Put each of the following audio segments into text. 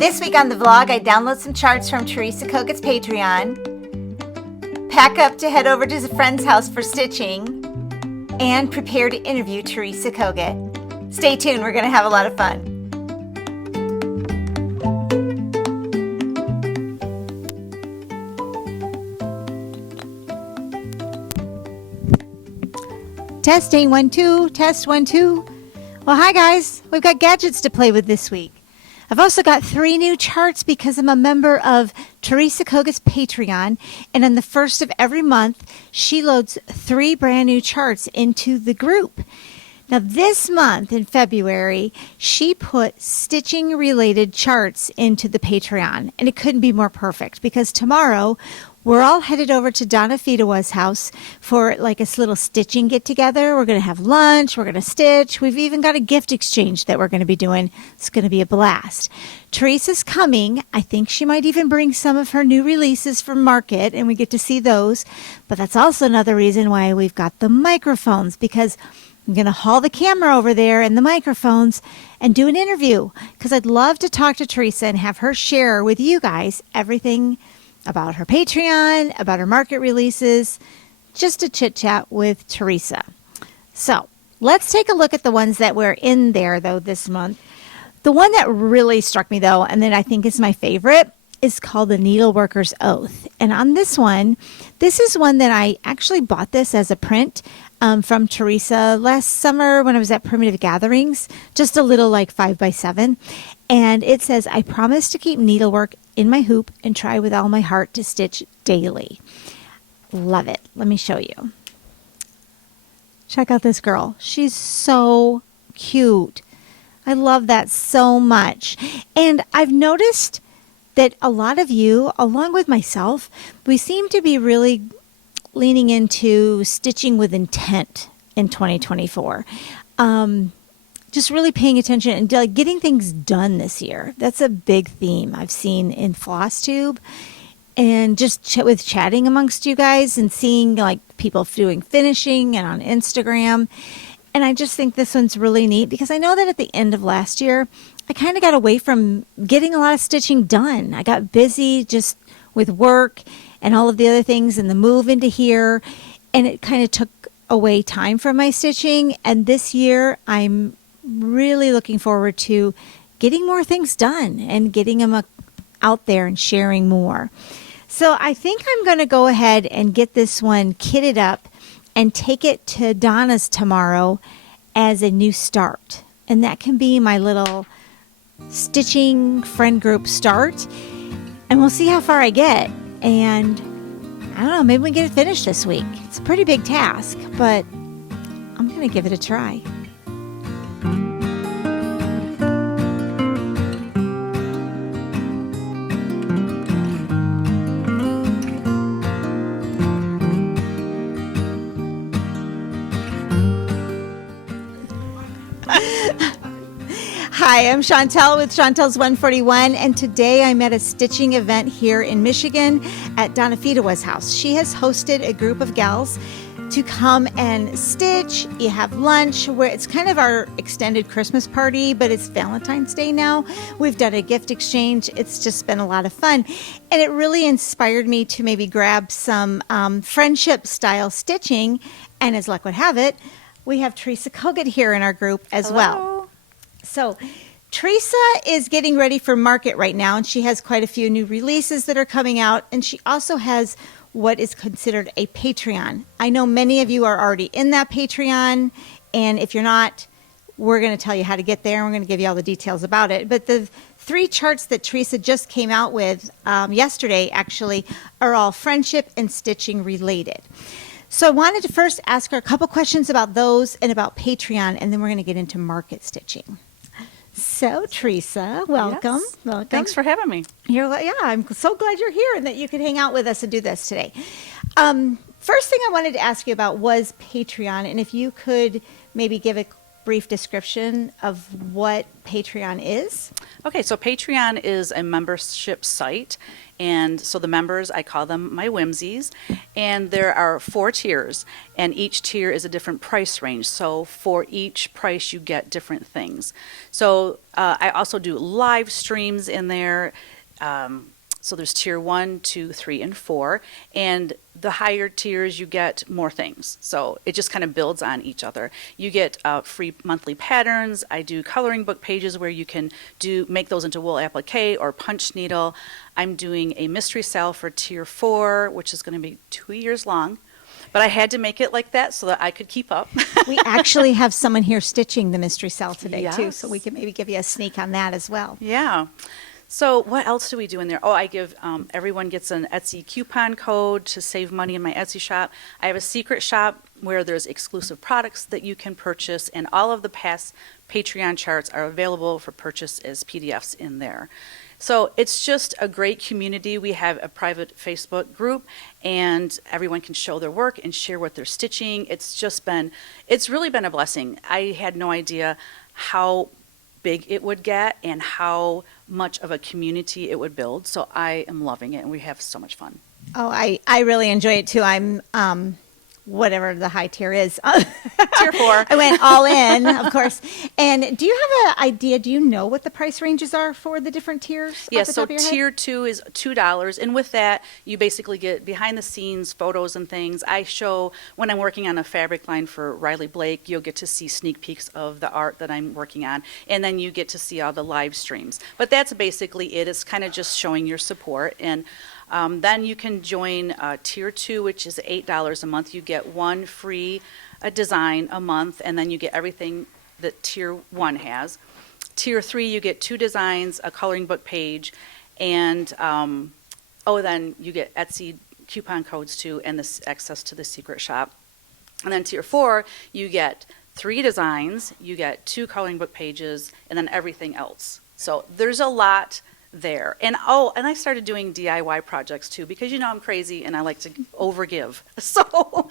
This week on the vlog, I download some charts from Teresa Kogut's Patreon, pack up to head over to a friend's house for stitching, and prepare to interview Teresa Kogut. Stay tuned, we're going to have a lot of fun. Testing, 1, 2, test, 1, 2. Well, hi guys, we've got gadgets to play with this week. I've also got 3 new charts because I'm a member of Teresa Kogut's Patreon, and on the first of every month, she loads 3 brand new charts into the group. Now this month in February, she put stitching related charts into the Patreon, and it couldn't be more perfect because tomorrow we're all headed over to Donna Fidawa's house for like a little stitching get together. We're going to have lunch. We're going to stitch. We've even got a gift exchange that we're going to be doing. It's going to be a blast. Teresa's coming. I think she might even bring some of her new releases from market and we get to see those. But that's also another reason why we've got the microphones, because I'm going to haul the camera over there and the microphones and do an interview, because I'd love to talk to Teresa and have her share with you guys everything about her Patreon, about her market releases, just a chit chat with Teresa. So let's take a look at the ones that were in there though this month. The one that really struck me though, and that I think is my favorite, is called the Needleworker's Oath. And on this one, this is one that I actually bought this as a print from Teresa last summer when I was at Primitive Gatherings, just a little like 5x7. And it says, I promise to keep needlework in my hoop and try with all my heart to stitch daily. Love it. Let me show you. Check out this girl. She's so cute. I love that so much. And I've noticed that a lot of you, along with myself, we seem to be really leaning into stitching with intent in 2024. Just really paying attention and getting things done this year. That's a big theme I've seen in Flosstube, and just with chatting amongst you guys and seeing like people doing finishing and on Instagram. And I just think this one's really neat because I know that at the end of last year, I kind of got away from getting a lot of stitching done. I got busy just with work and all of the other things and the move into here, and it kind of took away time from my stitching. And this year I'm really looking forward to getting more things done and getting them out there and sharing more. So I think I'm going to go ahead and get this one kitted up and take it to Donna's tomorrow as a new start. And that can be my little stitching friend group start. And we'll see how far I get. And I don't know, maybe we can get it finished this week. It's a pretty big task, but I'm going to give it a try. Hi, I'm Chantel with Chantel's 141, and today I'm at a stitching event here in Michigan at Donna Fidawa's house. She has hosted a group of gals to come and stitch. You have lunch, where it's kind of our extended Christmas party, but it's Valentine's Day now. We've done a gift exchange. It's just been a lot of fun, and it really inspired me to maybe grab some friendship style stitching, and as luck would have it, we have Teresa Kogut here in our group as well. So Teresa is getting ready for market right now, and she has quite a few new releases that are coming out, and she also has what is considered a Patreon. I know many of you are already in that Patreon, and if you're not, we're going to tell you how to get there, and we're going to give you all the details about it. But the 3 charts that Teresa just came out with yesterday actually are all friendship and stitching related. So I wanted to first ask her a couple questions about those and about Patreon, and then we're going to get into market stitching. So, Teresa, welcome. Yes. Welcome. Thanks for having me. Yeah, I'm so glad you're here and that you could hang out with us and do this today. First thing I wanted to ask you about was Patreon, and if you could maybe give a brief description of what Patreon is? Okay, so Patreon is a membership site, and so the members, I call them my whimsies, and there are 4 tiers, and each tier is a different price range. So for each price, you get different things. So I also do live streams in there. So there's tier 1, 2, 3, and 4, and the higher tiers you get more things. So it just kind of builds on each other. You get free monthly patterns. I do coloring book pages where you can make those into wool applique or punch needle. I'm doing a mystery sale for tier 4, which is going to be 2 years long. But I had to make it like that so that I could keep up. We actually have someone here stitching the mystery cell today too, Yes. so we can maybe give you a sneak on that as well. Yeah. So what else do we do in there? Oh, I give, everyone gets an Etsy coupon code to save money in my Etsy shop. I have a secret shop where there's exclusive products that you can purchase, and all of the past Patreon charts are available for purchase as PDFs in there. So it's just a great community. We have a private Facebook group, and everyone can show their work and share what they're stitching. It's really been a blessing. I had no idea how big it would get and how much of a community it would build. So I am loving it, and we have so much fun. Oh, I really enjoy it too. I'm whatever the high tier is. Tier 4. I went all in, of course. And do you have an idea? Do you know what the price ranges are for the different tiers? Yes, off the so top of your head? tier 2 is $2, and with that, you basically get behind the scenes photos and things. I show when I'm working on a fabric line for Riley Blake, you'll get to see sneak peeks of the art that I'm working on, and then you get to see all the live streams. But that's basically it. It's kind of just showing your support, and then you can join tier 2, which is $8 a month. You get one free design a month, and then you get everything that tier 1 has. Tier 3, you get 2 designs, a coloring book page, and then you get Etsy coupon codes too, and this access to the secret shop. And then tier 4, you get 3 designs, you get 2 coloring book pages, and then everything else. So there's a lot there. And I started doing DIY projects too, because I'm crazy and I like to overgive. So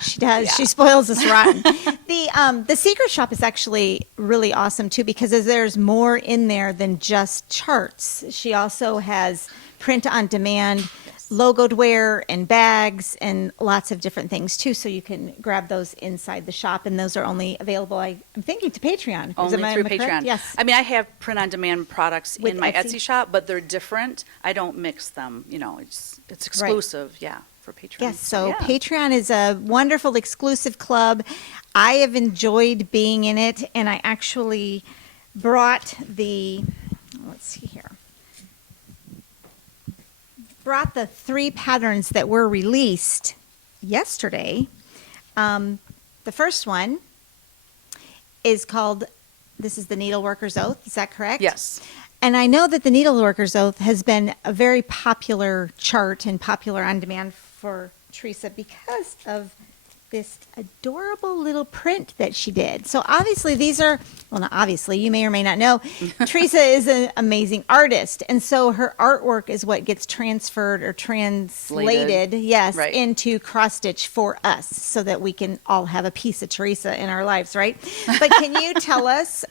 She does. Yeah. She spoils us rotten. The secret shop is actually really awesome too, because there's more in there than just charts. She also has print on demand, logoed wear and bags and lots of different things too. So you can grab those inside the shop, and those are only available, I'm thinking, to Patreon. only through am I correct? Patreon. Yes. I mean, I have print on demand products With in my Etsy? Etsy shop, but they're different. I don't mix them. It's exclusive. Yeah, for Patreon. Yes, so yeah. Patreon is a wonderful exclusive club. I have enjoyed being in it, and I actually brought let's see here, brought the 3 patterns that were released yesterday. The first one is called, this is the Needleworker's Oath, is that correct? Yes. And I know that the Needleworker's Oath has been a very popular chart and popular on demand for Teresa because of this adorable little print that she did. So obviously not obviously, you may or may not know, Teresa is an amazing artist. And so her artwork is what gets transferred or translated, yes, Right. into cross stitch for us so that we can all have a piece of Teresa in our lives, right? But can you tell us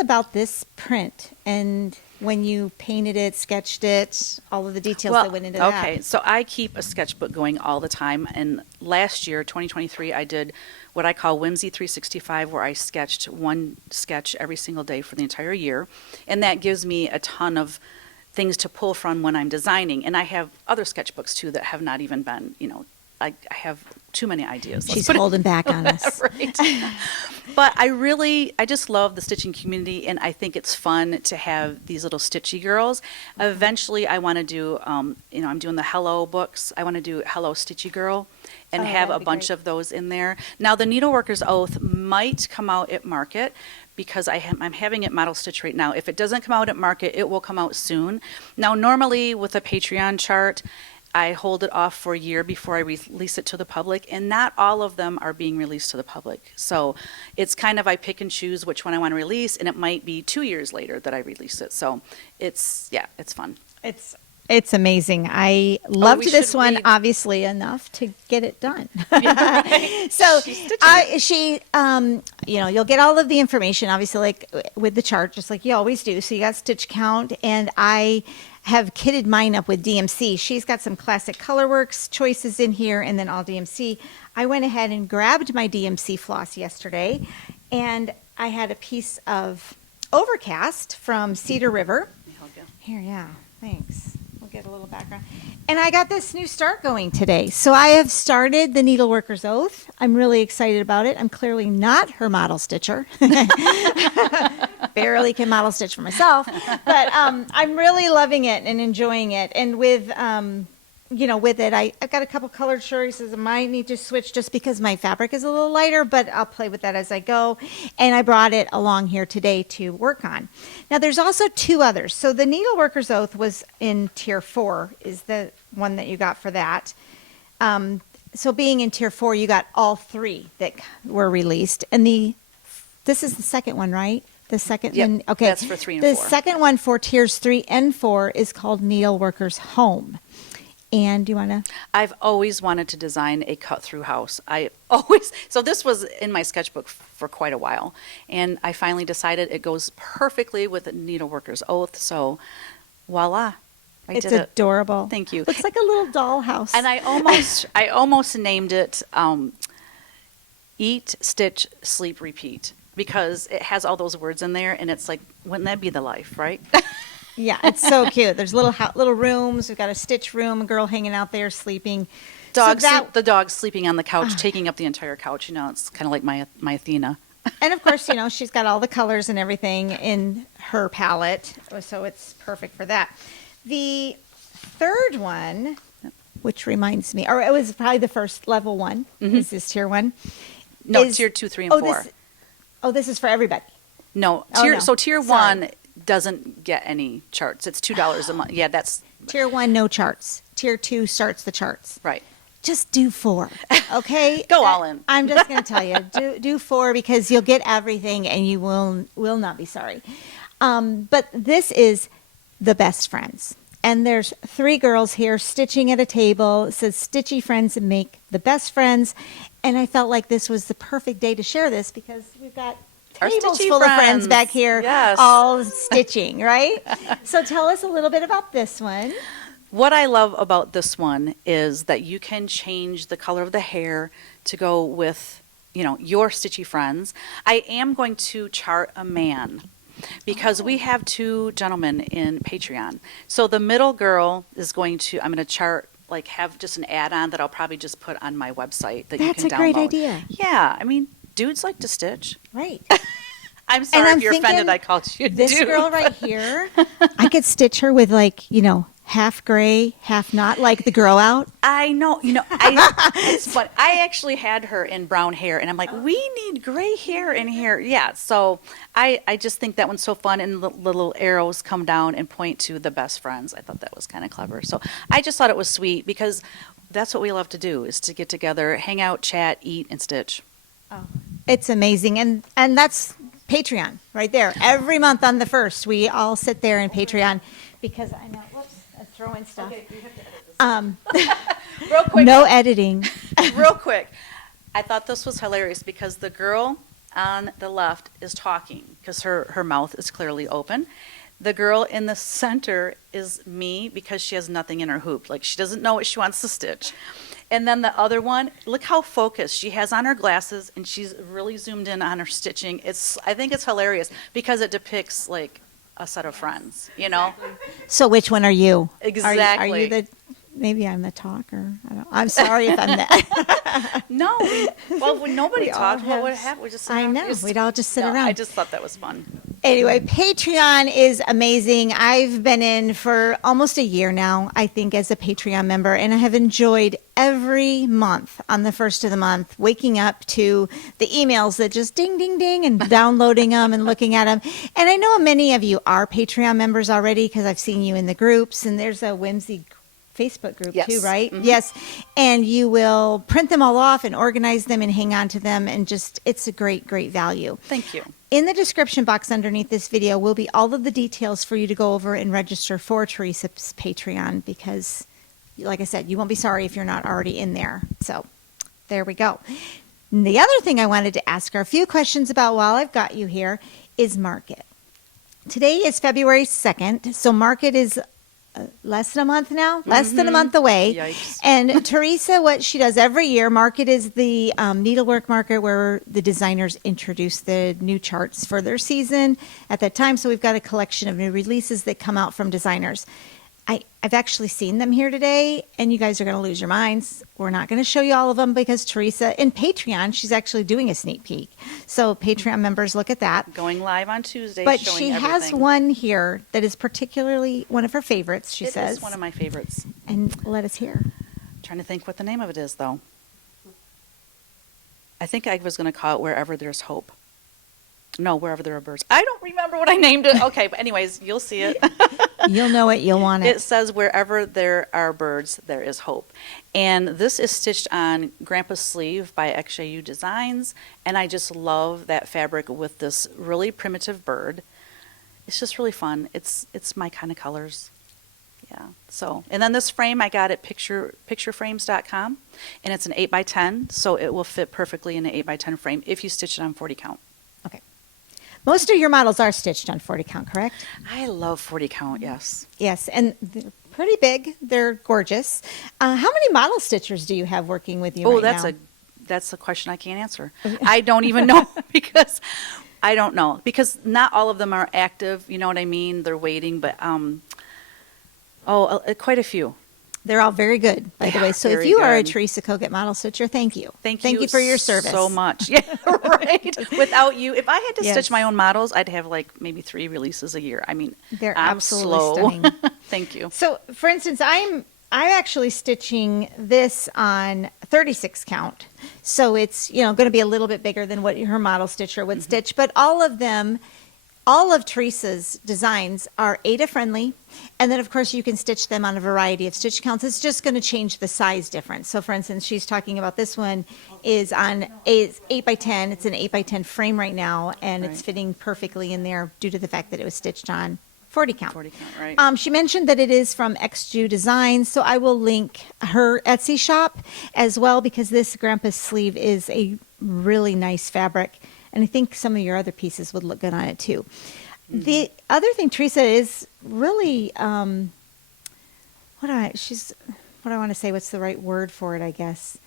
about this print and when you painted it, sketched it, all of the details that went into that? Okay, so I keep a sketchbook going all the time, and last year, 2023, I did what I call Whimsy 365, where I sketched one sketch every single day for the entire year, and that gives me a ton of things to pull from when I'm designing. And I have other sketchbooks too that have not even been, I have too many ideas. She's holding back on us. Right. But I just love the stitching community, and I think it's fun to have these little stitchy girls. Eventually, I want to do, I'm doing the Hello books. I want to do Hello Stitchy Girl and have a that'd be bunch great. of those in there. Now, the Needleworker's Oath might come out at market because I'm having it model stitch right now. If it doesn't come out at market, it will come out soon. Now, normally with a Patreon chart, I hold it off for a year before I release it to the public, and not all of them are being released to the public. So it's kind of, I pick and choose which one I want to release, and it might be 2 years later that I release it. So it's fun. It's It's amazing. I loved we this should one, read- obviously, enough to get it done. right. So, She's stitching you'll get all of the information, obviously, like with the chart, just like you always do. So you got stitch count, and I have kitted mine up with DMC. She's got some classic Colorworks choices in here, and then all DMC. I went ahead and grabbed my DMC floss yesterday, and I had a piece of Overcast from Cedar River. Here, yeah, thanks. We'll get a little background. And I got this new start going today. So I have started the Needleworker's Oath. I'm really excited about it. I'm clearly not her model stitcher. Barely can model stitch for myself. But I'm really loving it and enjoying it. And with it, I've got a couple colored choices. I might need to switch just because my fabric is a little lighter, but I'll play with that as I go. And I brought it along here today to work on. Now, there's also two others. So the Needleworker's Oath was in Tier 4, is the one that you got for that. So being in Tier 4, you got all three that were released. And this is the second one, right? The second Yep, one? Okay. that's for 3 and The 4. second one for Tiers 3 and 4 is called Needleworker's Home. And do you want to? I've always wanted to design a cut-through house. So this was in my sketchbook for quite a while, and I finally decided it goes perfectly with the Needleworker's Oath, so voila, I It's did it. adorable. Thank you. Looks like a little dollhouse. And I almost named it Eat, Stitch, Sleep, Repeat, because it has all those words in there, and it's like, wouldn't that be the life, right? Yeah, it's so cute. There's little rooms. We've got a stitch room, a girl hanging out there sleeping. The dog's sleeping on the couch, taking up the entire couch. It's kind of like my Athena. And of course, she's got all the colors and everything in her palette, so it's perfect for that. The third one, which reminds me, or it was probably the first level one, is this Tier 1. No, is- Tier 2, 3, and 4. This is for everybody. No, Oh, tier no. so Tier Sorry. 1 doesn't get any charts. It's $2 a month. Yeah, that's Tier 1, no charts. Tier 2 starts the charts. right. Just do 4, okay? Go all in. I'm just going to tell you, do 4 because you'll get everything and you will not be sorry. But this is the best friends. And there's 3 girls here stitching at a table. It says stitchy friends and make the best friends. And I felt like this was the perfect day to share this because we've got Our tables stitchy full of friends friends. back here, Yes. all stitching, right? So tell us a little bit about this one. What I love about this one is that you can change the color of the hair to go with, your stitchy friends. I am going to chart a man because we have 2 gentlemen in Patreon. So the middle girl I'm going to chart, have just an add-on that I'll probably just put on my website that That's you can a download. great idea. Yeah, dudes like to stitch. Right. I'm sorry I'm if you're offended thinking I called you This dude. girl right here, I could stitch her with half gray, half not, like the girl out. I know, it's fun. I actually had her in brown hair, and I'm like, we need gray hair in here. Yeah, so I just think that one's so fun, and the little arrows come down and point to the best friends. I thought that was kind of clever. So I just thought it was sweet because that's what we love to do, is to get together, hang out, chat, eat, and stitch. Oh, it's amazing. And that's Patreon right there. Every month on the 1st, we all sit there in Patreon because I know, whoops, I throw in stuff. Okay, you have to edit this. Real quick. No editing. Real quick. I thought this was hilarious because the girl on the left is talking because her mouth is clearly open. The girl in the center is me because she has nothing in her hoop. Like, she doesn't know what she wants to stitch. And then the other one, look how focused she has on her glasses, and she's really zoomed in on her stitching. I think it's hilarious because it depicts like a set of friends, So which one are you? Exactly. Are you the? Maybe I'm the talker. I'm sorry if I'm that. No, when nobody We all talked, what have- would happen? We just sit I around. know. We'd all just sit No, around. I just thought that was fun. Anyway, Patreon is amazing. I've been in for almost a year now, I think, as a Patreon member, and I have enjoyed every month on the 1st of the month, waking up to the emails that just ding, ding, ding, and downloading them and looking at them. And I know many of you are Patreon members already because I've seen you in the groups, and there's a Whimsy Facebook group Yes. too, right? Mhm. Yes. And you will print them all off and organize them and hang on to them, and just it's a great, great value. Thank you. In the description box underneath this video will be all of the details for you to go over and register for Teresa's Patreon, because, like I said, you won't be sorry if you're not already in there. So there we go. And the other thing I wanted to ask her a few questions about while I've got you here is market. Today is February 2nd, so market is less than a month now, less than a month away. Yikes. And Teresa, what she does every year, market is the needlework market where the designers introduce the new charts for their season at that time. So we've got a collection of new releases that come out from designers. I've actually seen them here today, and you guys are going to lose your minds. We're not going to show you all of them because Teresa, in Patreon, she's actually doing a sneak peek. So Patreon members, look at that. Going live on Tuesday. But showing she has everything. one here that is particularly one of her favorites, she It says. is one of my favorites. And let us hear. Trying to think what the name of it is, though. I think I was going to call it Wherever There's Hope. No, Wherever There Are Birds. I don't remember what I named it. Okay, but anyways, you'll see it. You'll know it, you'll want It it. says, Wherever There Are Birds, There Is Hope. And this is stitched on Grandpa's Sleeve by XJU Designs. And I just love that fabric with this really primitive bird. It's just really fun. It's my kind of colors. Yeah. So, and then this frame I got at pictureframes.com, and it's an 8x10, so it will fit perfectly in an 8x10 frame if you stitch it on 40 count. Okay. Most of your models are stitched on 40 count, correct? I love 40 count, yes. Yes, and they're pretty big. They're gorgeous. How many model stitchers do you have working with you Oh, right now? that's a question I can't answer. I don't even know because I don't know because not all of them are active. You know what I mean? They're waiting, but quite a few. They're all very good, by the Yeah, way. So if very you are a good. Teresa Kogut model stitcher, thank you. Thank you for your service. so much. Yeah, right. Without you, if I had to Yes. stitch my own models, I'd have like maybe 3 releases a year. I mean, They're I'm absolutely slow. stunning. Thank you. So, for instance, I'm actually stitching this on 36 count. So it's, going to be a little bit bigger than what her model stitcher would stitch, but all of Teresa's designs are Ada friendly. And then of course you can stitch them on a variety of stitch counts. It's just going to change the size difference. So for instance, she's talking about this one is 8x10. It's an 8x10 frame right now, and it's Right. fitting perfectly in there due to the fact that it was stitched on 40 count. 40 count, right. She mentioned that it is from XJU Designs, so I will link her Etsy shop as well, because this Grandpa's Sleeve is a really nice fabric, and I think some of your other pieces would look good on it too. The other thing, Teresa, is really what do I want to say? What's the right word for it? I guess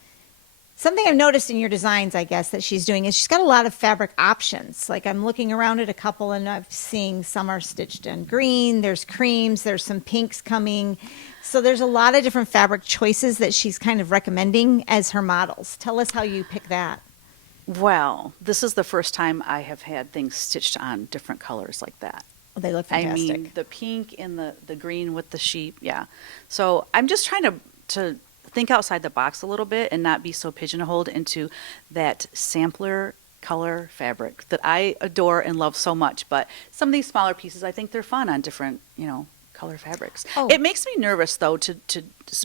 something I've noticed in your designs, I guess, that she's doing is she's got a lot of fabric options. Like I'm looking around at a couple, and I'm seeing some are stitched in green. There's creams. There's some pinks coming. So there's a lot of different fabric choices that she's kind of recommending as her models. Tell us how you pick that. Well, this is the first time I have had things stitched on different colors like that. Oh, they look I fantastic. mean, the pink and the green with the sheep, yeah. So I'm just trying to think outside the box a little bit and not be so pigeonholed into that sampler color fabric that I adore and love so much. But some of these smaller pieces, I think they're fun on different, color fabrics. Oh. It makes me nervous, though, to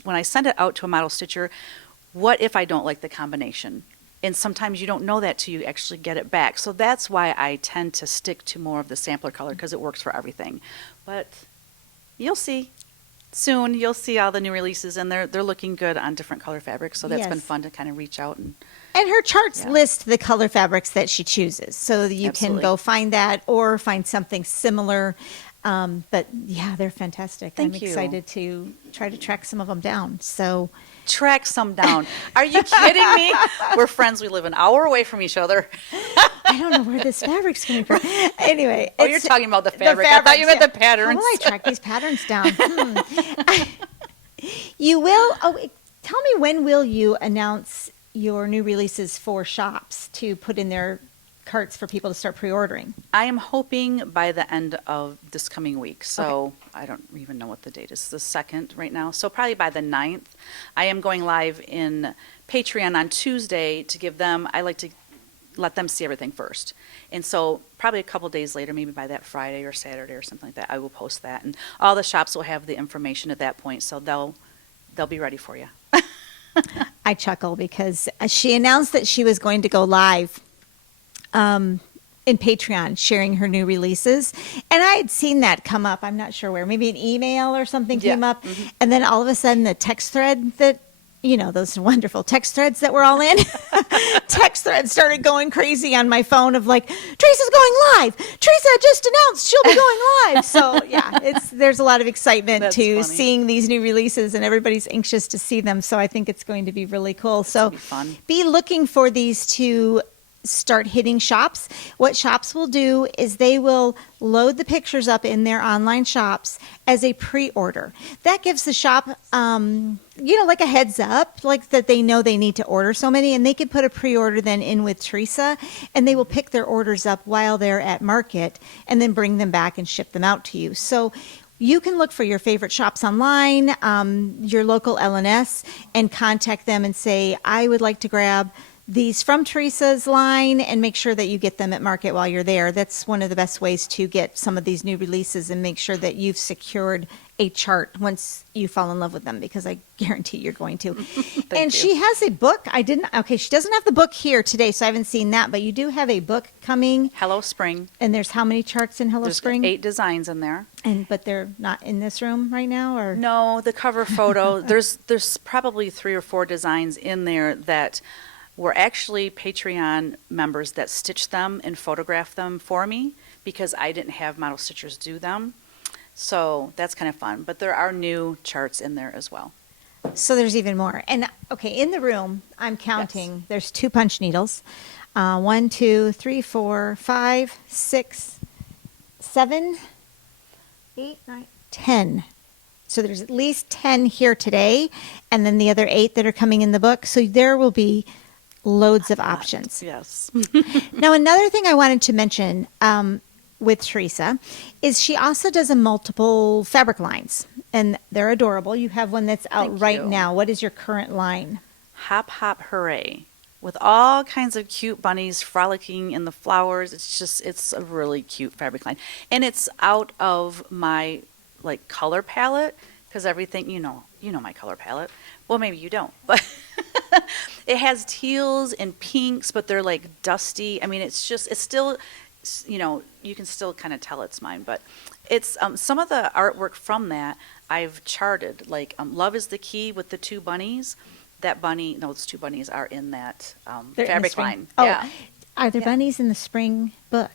when I send it out to a model stitcher, what if I don't like the combination? And sometimes you don't know that till you actually get it back. So that's why I tend to stick to more of the sampler color, because it works for everything. But you'll see. Soon you'll see all the new releases, and they're looking good on different color fabrics. So that's been Yes. fun to kind of reach out and And her charts Yeah. list the color fabrics that she chooses, so that you Absolutely. can go find that or find something similar. But yeah, they're fantastic. Thank I'm you. excited to try to track some of them down. So track some down. Are you kidding me? We're friends. We live an hour away from each other. I don't know where this fabric's coming from. Anyway, Oh, you're it's- talking about the fabric. I thought you meant the How patterns. will I track these patterns down? You will. Tell me, when will you announce your new releases for shops to put in their carts for people to start pre-ordering? I am hoping by the end of this coming week. So I don't even know what the date is. The 2nd right now. So probably by the 9th. I am going live in Patreon on Tuesday to give them, I like to let them see everything first. And so probably a couple days later, maybe by that Friday or Saturday or something like that, I will post that. And all the shops will have the information at that point. So they'll they'll be ready for you. I chuckle because she announced that she was going to go live in Patreon sharing her new releases. And I had seen that come up. I'm not sure where. Maybe an email or something came up. And then all of a sudden the text thread that, you know, those wonderful text threads that we're all in, text threads started going crazy on my phone of like, Teresa's going live. Teresa just announced she'll be going live. So yeah, there's a lot of excitement That's to funny. seeing these new releases, and everybody's anxious to see them. So I think it's going to be really cool. So be fun. be looking for these to start hitting shops. What shops will do is they will load the pictures up in their online shops as a pre-order. That gives the shop, like a heads up, like that they know they need to order so many, and they can put a pre-order then in with Teresa, and they will pick their orders up while they're at market and then bring them back and ship them out to you. So you can look for your favorite shops online, your local LNS, and contact them and say, I would like to grab these from Teresa's line, and make sure that you get them at market while you're there. That's one of the best ways to get some of these new releases and make sure that you've secured a chart once you fall in love with them, because I guarantee you're going to. And she has a book. She doesn't have the book here today, so I haven't seen that, but you do have a book coming. Hello Spring. And there's how many charts in Hello There's Spring? 8 designs in there. But they're not in this room right now, or? No, the cover photo, there's probably 3 or 4 designs in there that were actually Patreon members that stitched them and photographed them for me, because I didn't have model stitchers do them. So that's kind of fun. But there are new charts in there as well. So there's even more. And okay, in the room, I'm counting. Yes. There's 2 punch needles. 1, 2, 3, 4, 5, 6, 7, 8, 9, 10. So there's at least 10 here today, and then the other 8 that are coming in the book. So there will be loads of options. Yes. Now, another thing I wanted to mention with Teresa is she also does a multiple fabric lines, and they're adorable. You have one that's out Thank right you. now. What is your current line? Hop Hop Hooray, with all kinds of cute bunnies frolicking in the flowers. It's a really cute fabric line. And it's out of my color palette, because everything, you know my color palette. Well, maybe you don't, but it has teals and pinks, but they're like dusty. I mean, it's still, you can still kind of tell it's mine, but it's some of the artwork from that I've charted, like Love is the Key with the 2 bunnies. Those 2 bunnies are in that They're in the fabric spring. line. Oh, Yeah. are there bunnies in the spring book?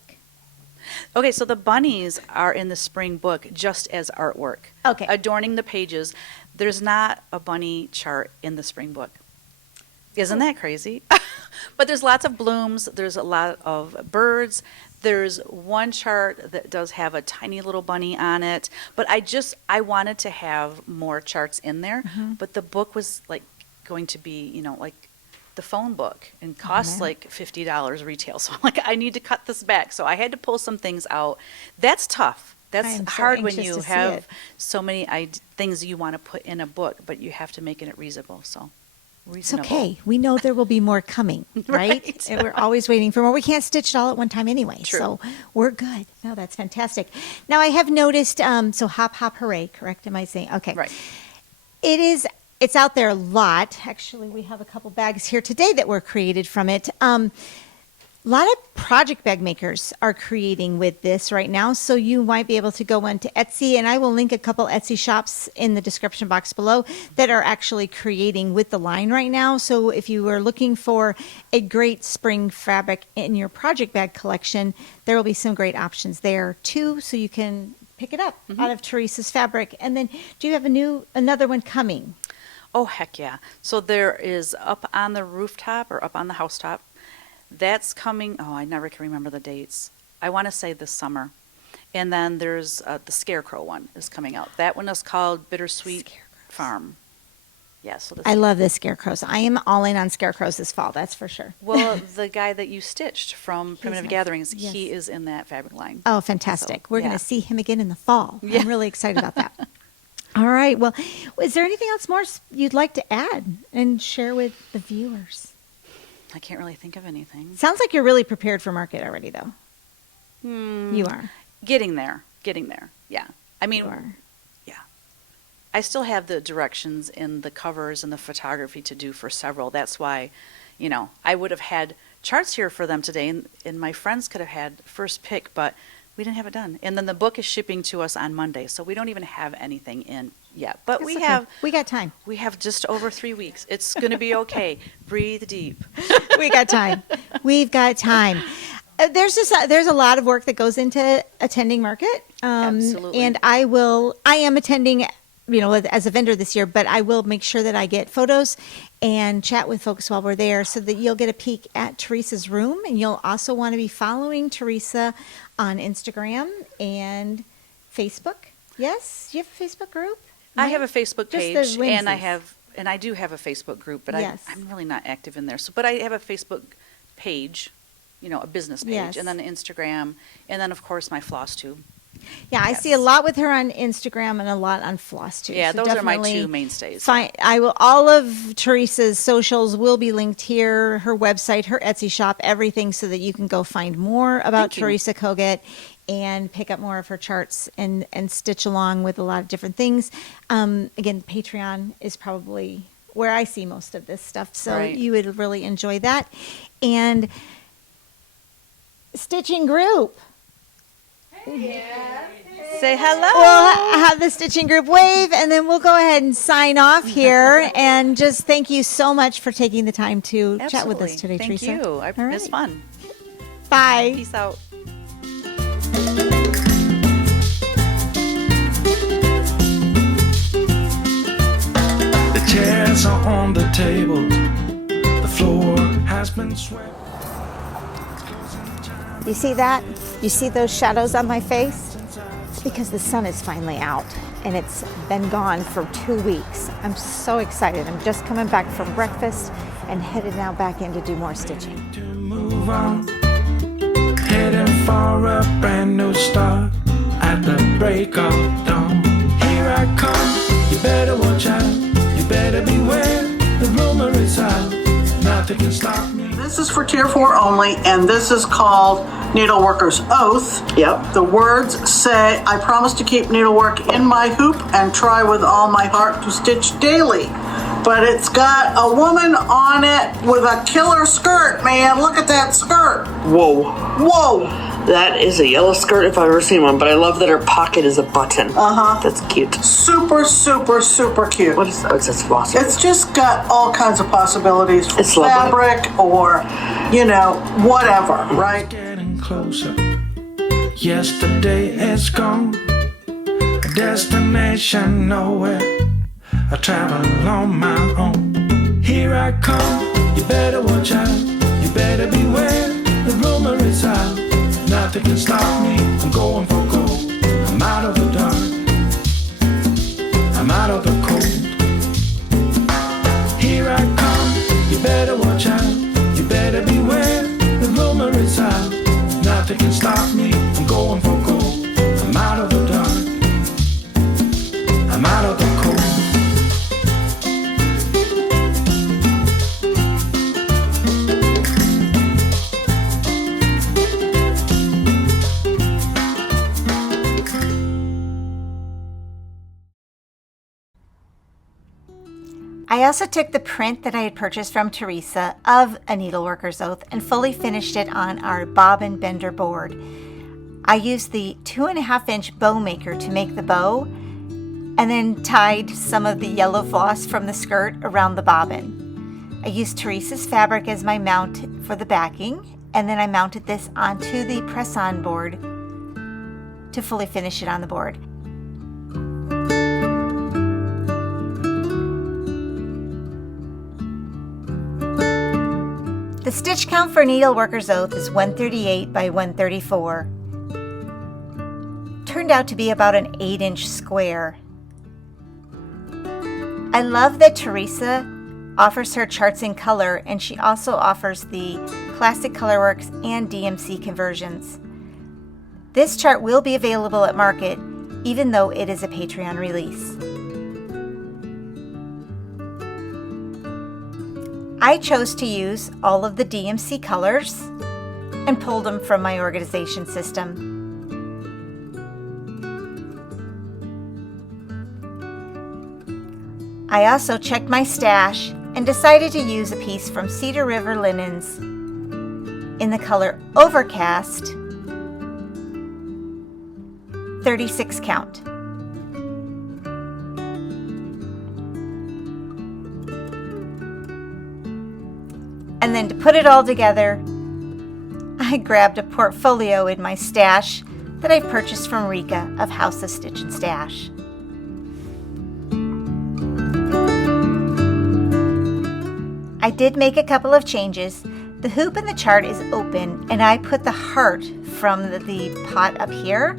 Okay, so the bunnies are in the spring book just as artwork. Okay. Adorning the pages. There's not a bunny chart in the spring book. Isn't that crazy? But there's lots of blooms. There's a lot of birds. There's one chart that does have a tiny little bunny on it. But I wanted to have more charts in there. Mm-hmm. But the book was going to be, the phone book, and costs man. $50 retail. So I'm I need to cut this back. So I had to pull some things out. That's tough. I am That's so hard when anxious you to see have it. so many things you want to put in a book, but you have to make it reasonable. So It's reasonable. okay. We know there will be more coming, right? Right. And we're always waiting for more. We can't stitch it all at one time anyway. True. So we're good. No, that's fantastic. Now I have noticed, so Hop Hop Hooray, correct? Am I saying? Okay. Right. It's out there a lot. Actually, we have a couple bags here today that were created from it. A lot of project bag makers are creating with this right now, so you might be able to go onto Etsy, and I will link a couple Etsy shops in the description box below that are actually creating with the line right now. So if you are looking for a great spring fabric in your project bag collection, there will be some great options there too, so you can pick it up out of Teresa's fabric. And then, do you have another one coming? Oh, heck yeah. So there is up on the rooftop or up on the housetop. That's coming. Oh, I never can remember the dates. I want to say this summer. And then there's the Scarecrow one is coming out. That one is called Bittersweet Farm. Yeah, so I love the scarecrows. I am all in on scarecrows this fall, that's for sure. Well, the guy that you stitched from Primitive nice. Gatherings, Yes. he is in that fabric line. Oh, fantastic. So, We're yeah. going to see him again in the fall. Yeah. I'm really excited about that. All right. Well, is there anything else more you'd like to add and share with the viewers? I can't really think of anything. Sounds like you're really prepared for market already, though. You are. Getting there. Yeah. I mean, You are. yeah. I still have the directions and the covers and the photography to do for several. That's why, I would have had charts here for them today, and my friends could have had first pick, but we didn't have it done. And then the book is shipping to us on Monday, so we don't even have anything in yet. But It's okay. We got time. We have just over 3 weeks. It's going to be okay. Breathe deep. We got time. We've got time. There's a lot of work that goes into attending market. Absolutely. And I am attending, as a vendor this year, but I will make sure that I get photos and chat with folks while we're there so that you'll get a peek at Teresa's room. And you'll also want to be following Teresa on Instagram and Facebook. Yes? Do you have a Facebook group? I have a Facebook Just the page, and Wednesdays. I do have a Facebook group, but Yes. I'm really not active in there. So, but I have a Facebook page, a business page, Yes. and then Instagram, and then of course my Flosstube. Yeah, I see a lot with her on Instagram and a lot on Flosstube. Yeah, So those are my definitely two mainstays. all of Teresa's socials will be linked here, her website, her Etsy shop, everything, so that you can go find more about Thank you. Teresa Kogut and pick up more of her charts and stitch along with a lot of different things. Again, Patreon is probably where I see most of this stuff, so Right. you would really enjoy that. And stitching group. Say hello. We'll have the stitching group wave, and then we'll go ahead and sign off here. And just thank you so much for taking the time to chat with us today, Thank Teresa. you. All It's right. fun. Bye. Peace out. The chairs are on the table. The floor has been swept. You see that? You see those shadows on my face? It's because the sun is finally out, and it's been gone for 2 weeks. I'm so excited. I'm just coming back from breakfast and headed now back in to do more stitching. To move on, heading for a brand new start at the break of dawn. Here I come, you better watch out, you better beware, the rumor is out, nothing can stop me. This is for Tier 4 only, and this is called Needleworker's Oath. Yep. The words say, I promise to keep needlework in my hoop and try with all my heart to stitch daily. But it's got a woman on it with a killer skirt, man. Look at that skirt. Whoa. Whoa. That is a yellow skirt if I've ever seen one, but I love that her pocket is a button. Uh-huh. That's cute. Super, super, super cute. What is that? It's a Flosstube. It's just got all kinds of possibilities for It's lovely. fabric or, whatever, right? Getting closer. Yesterday is gone. A destination nowhere. I travel on my own. Here I come. You better watch out. You better beware. The rumor is out. Nothing can stop me. I'm going for gold. I'm out of the dark. I'm out of the cold. Here I come. You better watch out. You better beware. The rumor is out. Nothing can stop me. I'm going for gold. I'm out of the dark. I'm out of the cold. I also took the print that I had purchased from Teresa of A Needleworker's Oath and fully finished it on our bobbin bender board. I used the 2.5-inch bow maker to make the bow and then tied some of the yellow floss from the skirt around the bobbin. I used Teresa's fabric as my mount for the backing, and then I mounted this onto the press-on board to fully finish it on the board. The stitch count for Needleworker's Oath is 138 by 134. Turned out to be about an 8-inch square. I love that Teresa offers her charts in color, and she also offers the Classic Colorworks and DMC conversions. This chart will be available at market, even though it is a Patreon release. I chose to use all of the DMC colors and pulled them from my organization system. I also checked my stash and decided to use a piece from Cedar River Linens in the color Overcast 36 count. And then to put it all together, I grabbed a portfolio in my stash that I purchased from Rika of House of Stitch and Stash. I did make a couple of changes. The hoop in the chart is open, and I put the heart from the pot up here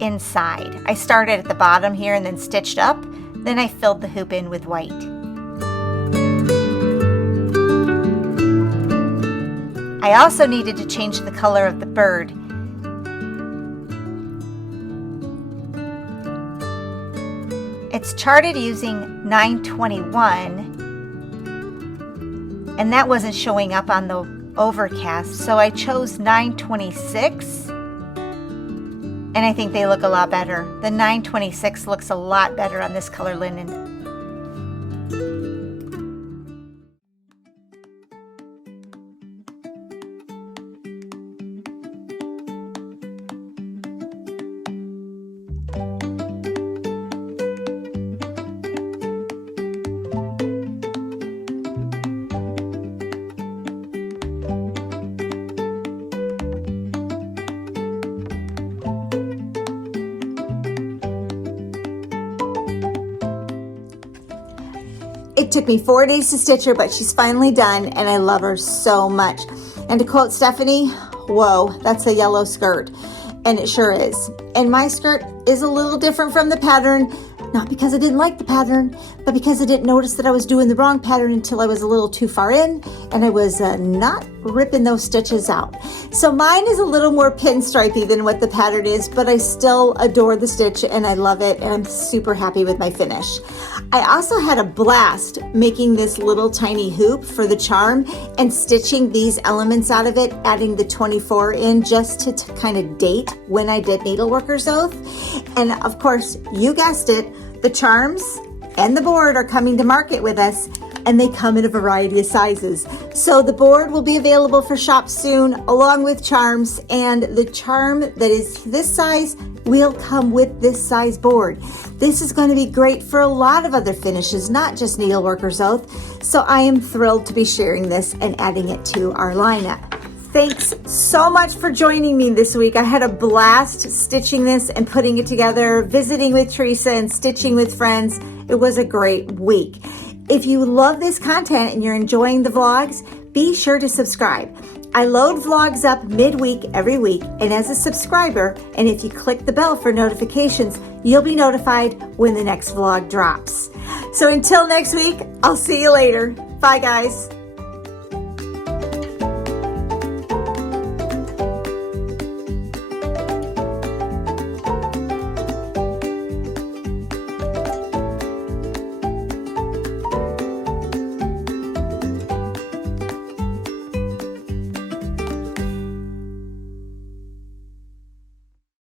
inside. I started at the bottom here and then stitched up. Then I filled the hoop in with white. I also needed to change the color of the bird. It's charted using 921. And that wasn't showing up on the Overcast, so I chose 926, and I think they look a lot better. The 926 looks a lot better on this color linen. It took me 4 days to stitch her, but she's finally done, and I love her so much. And to quote Stephanie, whoa, that's a yellow skirt. And it sure is. And my skirt is a little different from the pattern, not because I didn't like the pattern, but because I didn't notice that I was doing the wrong pattern until I was a little too far in, and I was not ripping those stitches out. So mine is a little more pinstripey than what the pattern is, but I still adore the stitch and I love it, and I'm super happy with my finish. I also had a blast making this little tiny hoop for the charm and stitching these elements out of it, adding the 24 in just to kind of date when I did Needleworker's Oath. And of course, you guessed it, the charms and the board are coming to market with us, and they come in a variety of sizes. So the board will be available for shop soon, along with charms, and the charm that is this size will come with this size board. This is going to be great for a lot of other finishes, not just Needleworker's Oath. So I am thrilled to be sharing this and adding it to our lineup. Thanks so much for joining me this week. I had a blast stitching this and putting it together, visiting with Teresa and stitching with friends. It was a great week. If you love this content and you're enjoying the vlogs, be sure to subscribe. I load vlogs up midweek every week, and as a subscriber, and if you click the bell for notifications, you'll be notified when the next vlog drops. So until next week, I'll see you later. Bye guys.